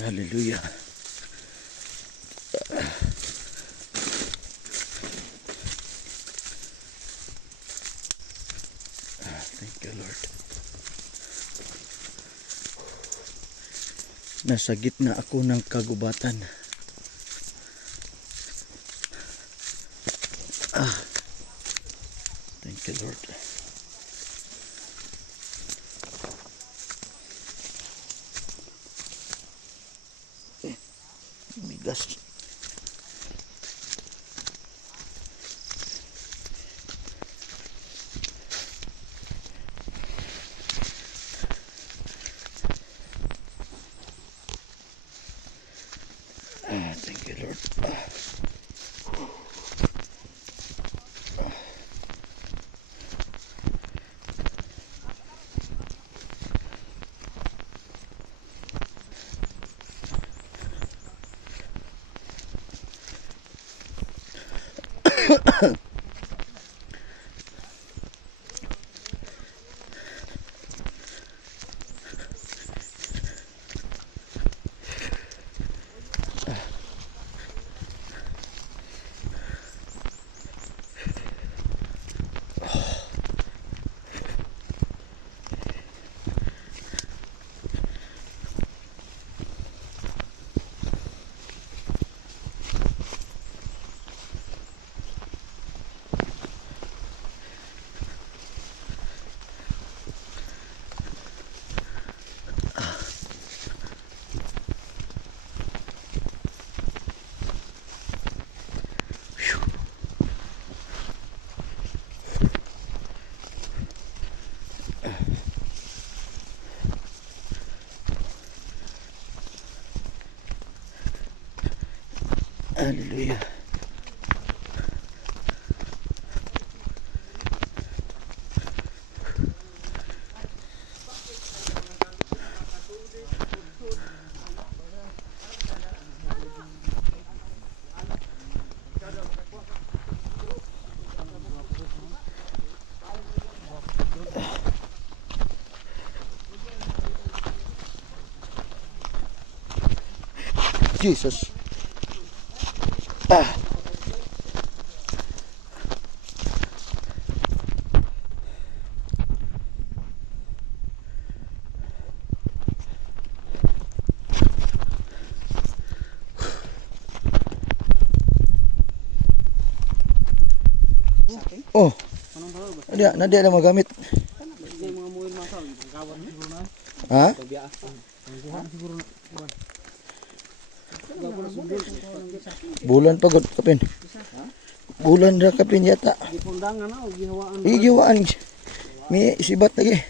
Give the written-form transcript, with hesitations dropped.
Hallelujah. Thank you, Lord. Nasa gitna ako ng kagubatan. Thank you, Lord. Migas. Thank you, Lord. Hallelujah. Jesus. Oh. Nadia na magamit. Ha? Bulan pagod kapin. Bulan ra kapin yata. Gigiwaan. Mi sibat lagi.